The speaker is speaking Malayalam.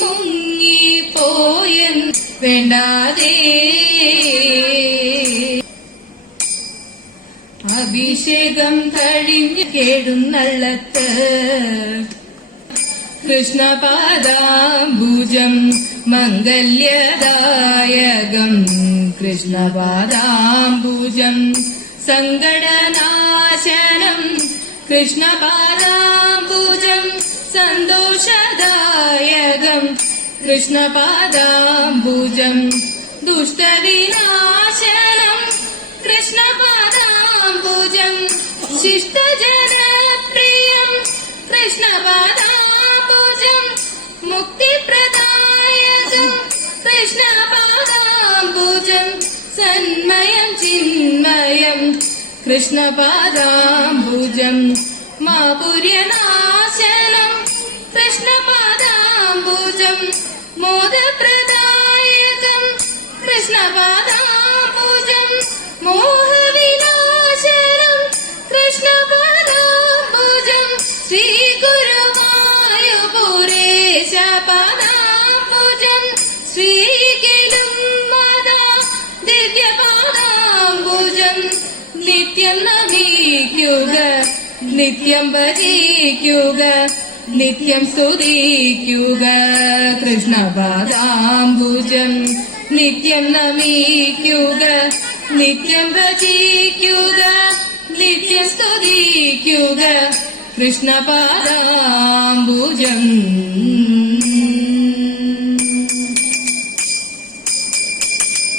മുങ്ങിപ്പോയൻ വേണ്ടാതെ. അഭിഷേകം കഴിഞ്ഞ് കേടുന്നള്ളത്ത് കൃഷ്ണപാദാംബുജം മംഗല്യദായകം. കൃഷ്ണപാദാംബുജം സങ്കടനാശനം കൃഷ്ണപാദാംബുജം കൃഷ്ണപാദാംബുജം ദുഷ്ടവിനാശനം. കൃഷ്ണപാദാംബുജം ശിഷ്ടജനപ്രിയം. കൃഷ്ണപാദാംബുജം മുക്തിപ്രദായകം. കൃഷ്ണപാദാംബുജം സന്മയം ചിന്മയം. കൃഷ്ണപാദാംബുജം മാപുര്യനാശനം മോഹവിനാശനം പാദാംബുജം ശ്രീകിലും മാതാ ദിവ്യപാദാംബുജം നിത്യം നമിക്കുക നിത്യം ഭജിക്കുക നിത്യം സ്തുതിക്കുക കൃഷ്ണപാദാംബുജം നിത്യം നമിക്കുക. നിത്യം ഭജിക്കുക നിത്യം സ്തുതിക്കുക കൃഷ്ണപാദാംബുജം.